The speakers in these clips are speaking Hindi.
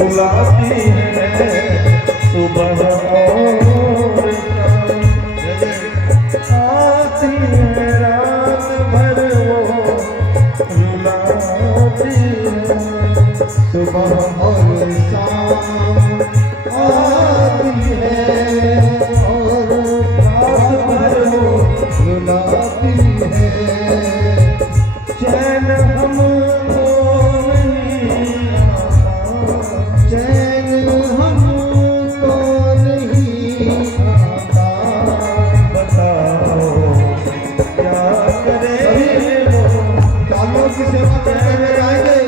रुलाती है सुबह और शाम। आती है रात भर वो रुलाती है सुबह और शाम आती है और रात भर वो रुलाती है। चैन हमको नहीं आता, चैन हमको नहीं आता। बताओ क्या करे वो। कालों की सेवा करते हुए आएंगे।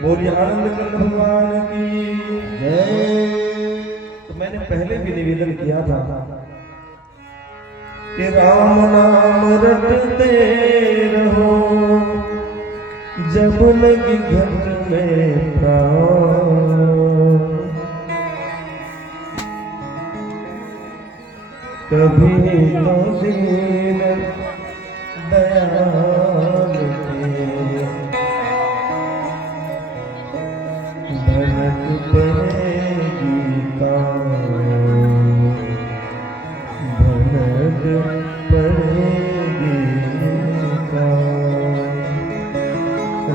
बोलिए आनंद कंद भगवान की जय। तो मैंने पहले भी निवेदन किया था कि राम नाम रटते रहो जब लगी घट में प्राण, कभी तो दीन दयाल के भरत पड़ेगी भरत पड़ेगी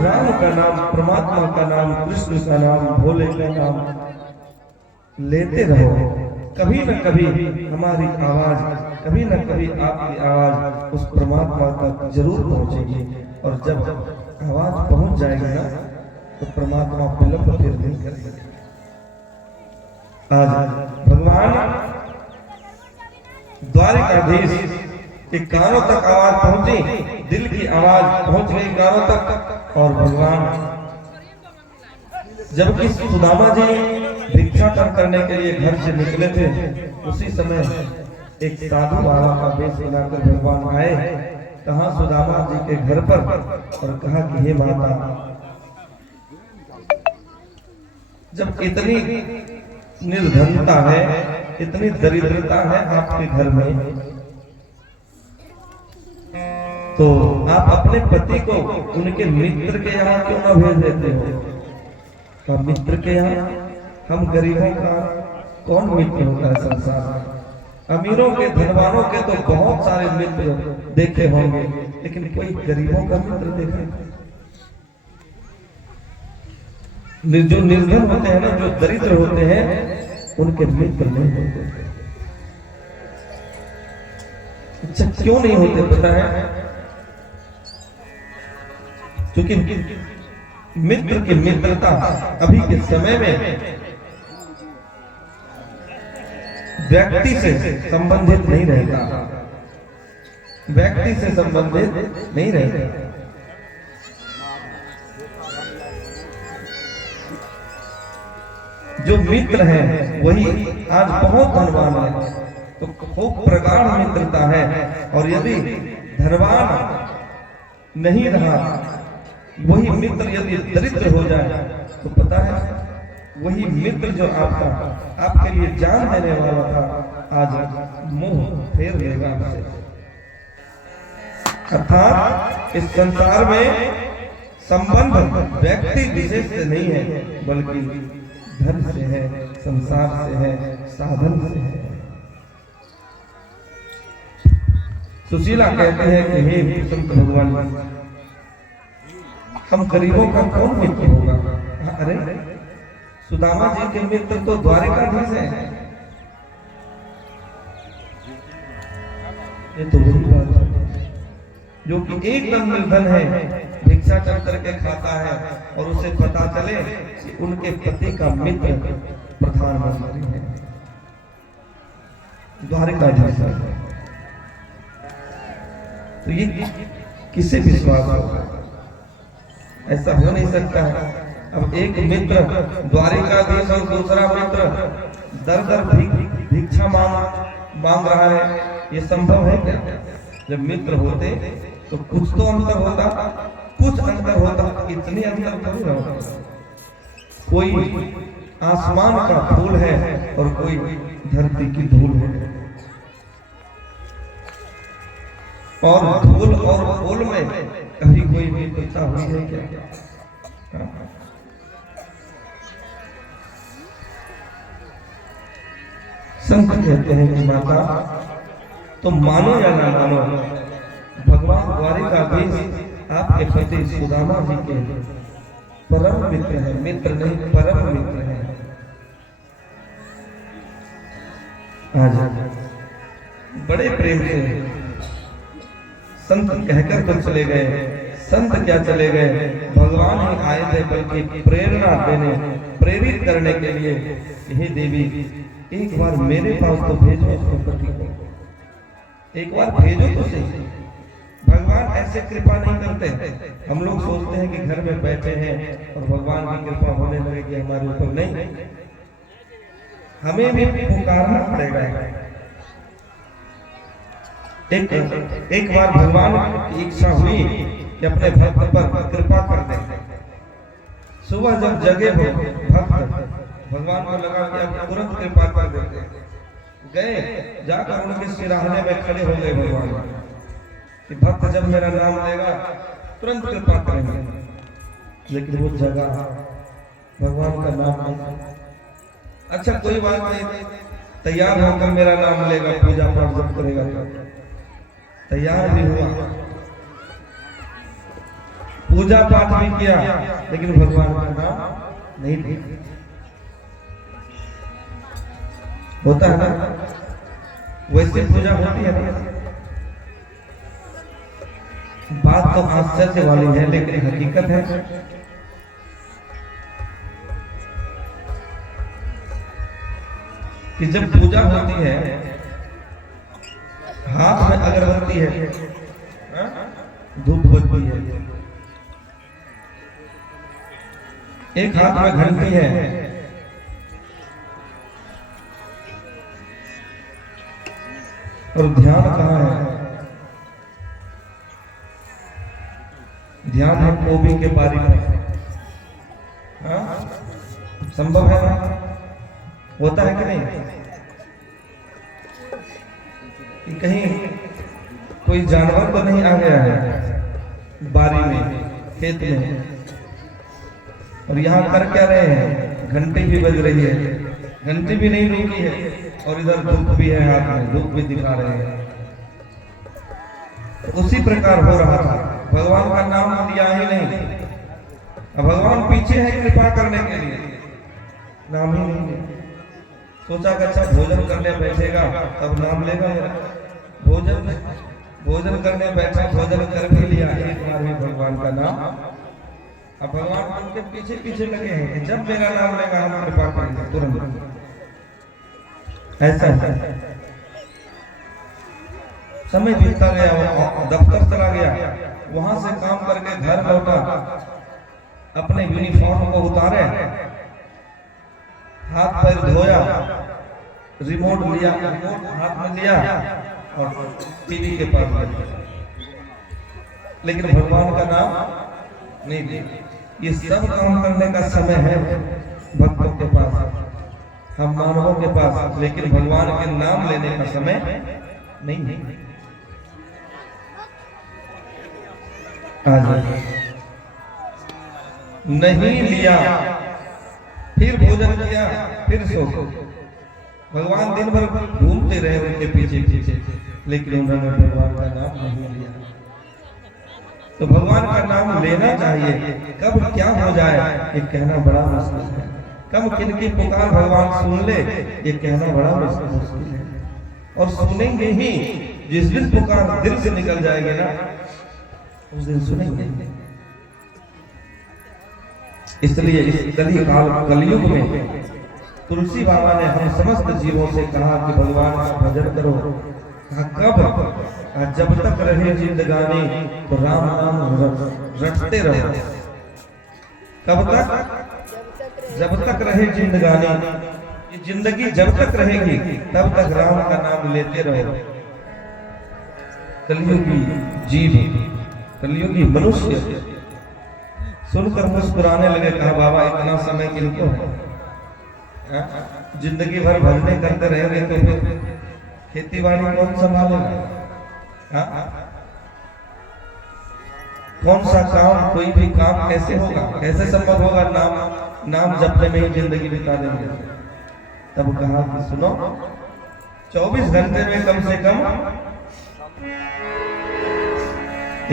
राम का नाम, परमात्मा का नाम, कृष्ण का नाम, भोले का नाम लेते रहो। कभी न कभी हमारी आवाज, कभी न कभी आपकी आवाज उस परमात्मा तक जरूर पहुंचेगी। और जब आवाज पहुंच जाएगी ना तो परमात्मा विलंब फिर नहीं करेंगे। आज भगवान द्वारिकाधीश के कानों तक आवाज पहुंची, दिल की आवाज पहुंच गई कानों तक। और भगवान जबकि सुदामा जी भिक्षाटन करने के लिए घर से निकले थे, उसी समय एक साधु बाबा का वेश बनाकर भगवान आए, कहा सुदामा जी के घर पर, और कहा कि हे माता, जब इतनी निर्धनता है, इतनी दरिद्रता है आपके घर में, तो आप अपने पति को उनके मित्र के यहाँ क्यों ना भेज देते हो? का मित्र के यहाँ? हम गरीबों का कौन मित्र होता है संसार में? अमीरों के, धनवानों के तो बहुत सारे मित्र देखे होंगे, लेकिन कोई गरीबों का मित्र देखा? जो निर्धन होते हैं ना, जो दरिद्र होते हैं, उनके मित्र नहीं होते। अच्छा, क्यों नहीं होते पता है? क्योंकि मित्र की मित्रता अभी के समय में व्यक्ति से संबंधित नहीं रहता, व्यक्ति से संबंधित नहीं रहता। जो मित्र है वही आज बहुत धनवान है, तो खूब प्रगाढ़ मित्रता है। और यदि धनवान नहीं रहा, वही मित्र यदि दरिद्र हो जाए, तो पता है वही मित्र जो आपका, आपके लिए जान देने वाला था, आज मुंह फेर लेगा आपसे। अर्थात इस संसार में संबंध व्यक्ति विशेष से नहीं है, बल्कि धन से है, संसार से है, साधन से है। सुशीला कहते हैं कि हे संत भगवान, हम गरीबों का कौन मित्र होगा? अरे सुदामा जी के मित्र तो द्वारिकाधीश हैं। ये तो वही बात है जो कि एकदम निर्धन है, भिक्षाटन करके खाता है, और उसे पता चले कि उनके पति का मित्र प्रधानमंत्री है, द्वारिकाधीश है। तो ये किसे विश्वास होगा? ऐसा हो नहीं सकता है। अब एक मित्र द्वारिकाधीश और दूसरा मित्र दर दर भिक्षा मांग रहा है, ये संभव है क्या? जब मित्र होते तो कुछ तो अंतर होता, कुछ अंतर होता, इतने अंतर थोड़ी ना होता। कोई आसमान का फूल है और कोई धरती की धूल है, और धूल और फूल में कभी कोई मित्रता हुई है क्या? संत कहते हैं कि माता, तो मानो या ना मानो, भगवान द्वारिकाधीश आपके पति सुदामा जी के परम मित्र है, मित्र नहीं परम मित्र है। आज बड़े प्रेम से संत कहकर तो चले गए। संत क्या चले गए, भगवान ही आए थे, बल्कि प्रेरणा देने, प्रेरित करने के लिए, हे देवी एक बार मेरे पास तो भेजो उसको पति को, एक बार भेजो तो सही। भगवान भगवान ऐसे कृपा नहीं करते। हम लोग सोचते हैं कि घर में बैठे हैं और भगवान की कृपा होने लगेगी हमारे ऊपर, नहीं, हमें भी पुकारना पड़ेगा। एक बार भगवान की इच्छा हुई कि अपने भक्त पर कृपा कर दें। सुबह जब जगे हो भक्त, भगवान को लगा कि अब तुरंत कृपा कर देते, गए जाकर उनके सिराहने में खड़े हो गए भगवान कि भक्त जब मेरा नाम लेगा तुरंत कृपा करेंगे। लेकिन वो जगह भगवान का नाम नहीं। अच्छा कोई बात नहीं, तैयार होकर मेरा नाम लेगा, पूजा पाठ जब करेगा, तैयार भी हुआ, पूजा पाठ भी किया, लेकिन भगवान का नाम नहीं लिया। होता है ना, वैसे पूजा होती है ना। बात तो आश्चर्य वाली है, लेकिन हकीकत है कि जब पूजा होती है, हाथ में अगरबत्ती है, धूप होती है, एक हाथ में घंटी है, और ध्यान कहाँ है? ध्यान है कोबी के बारी में। संभव है ना? होता है कि नहीं कि कहीं कोई जानवर तो नहीं आ गया है बारी में, खेत में, और यहाँ कर क्या रहे हैं? घंटी भी बज रही है, घंटी भी नहीं रुकी है, और इधर धूप भी है, हाथ में धूप भी दिखा रहे हैं। उसी प्रकार हो रहा था, भगवान का नाम लिया ही नहीं। अब भगवान पीछे है कृपा करने के लिए, नाम ही नहीं लिया। सोचा कि अच्छा भोजन करने बैठेगा तब नाम लेगा मेरा। भोजन करने बैठा, भोजन कर भी लिया, एक बार भी भगवान का नाम। अब भगवान उनके पीछे पीछे लगे हैं कि जब मेरा नाम लेगा हम कृपा करेंगे तुरंत। ऐसा है। समय बीतता गया, दफ्तर चला गया, वहां से काम करके घर लौटा, अपने यूनिफॉर्म को उतारे, हाथ पैर धोया, रिमोट लिया, रिमोट हाथ में लिया और टीवी के पास बैठा, लेकिन भगवान का नाम नहीं लिया। ये सब काम करने का समय है भक्तों के पास, हम मानवों के पास, लेकिन भगवान के नाम लेने का समय नहीं है। आज नहीं लिया, फिर भोजन किया, फिर सो। भगवान दिन भर घूमते रहे उनके पीछे पीछे, लेकिन उन्होंने भगवान का नाम नहीं लिया। तो भगवान का नाम लेना चाहिए, कब क्या हो जाए ये कहना बड़ा मुश्किल है। कब किनकी पुकार भगवान सुन ले ये कहना बड़ा मुश्किल है। और सुनेंगे ही, जिस दिन पुकार दिल से निकल जाएगी ना, उस दिन सुनेंगे। इसलिए इस कलयुग में तुलसी बाबा ने हम समस्त जीवों से कहा कि भगवान का भजन करो। कब? जब तक रहे जिंदगानी तो राम नाम रटते रहो। कब तक? जब तक रहे जिंदगानी, ये जिंदगी जब तक रहेगी तब तक राम का नाम लेते रहो। कलयुगी जीव, कलयुगी मनुष्य सुनकर मुस्कुराने लगे। कहा बाबा इतना समय किनको है? जिंदगी भर भजने करते रहेंगे तो फिर खेती बाड़ी कौन संभालेगा? कौन सा काम, कोई भी काम कैसे होगा, कैसे संभव होगा? नाम जपने में ही जिंदगी बिता देंगे। तब कहा कि सुनो, 24 घंटे में कम से कम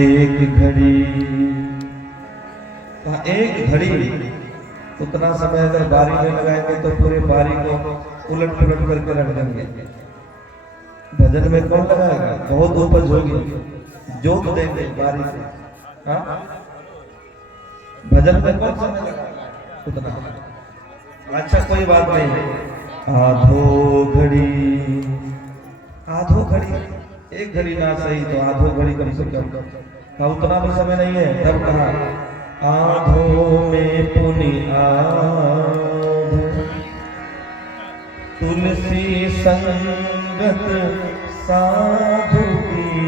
एक घड़ी उतना समय अगर बारी में लगाएंगे तो पूरे बारी को उलट पुलट करके रख देंगे। भजन में कौन लगाएगा? बहुत उपज होगी, जोत देंगे बारी से। भजन में कौन समय लगाएगा उतना? अच्छा कोई बात नहीं, आधो घड़ी एक घड़ी ना सही तो आधो घड़ी कम से कम का उतना भी समय नहीं है। तब कहा आधो में पुनि आध तुलसी संगत साधु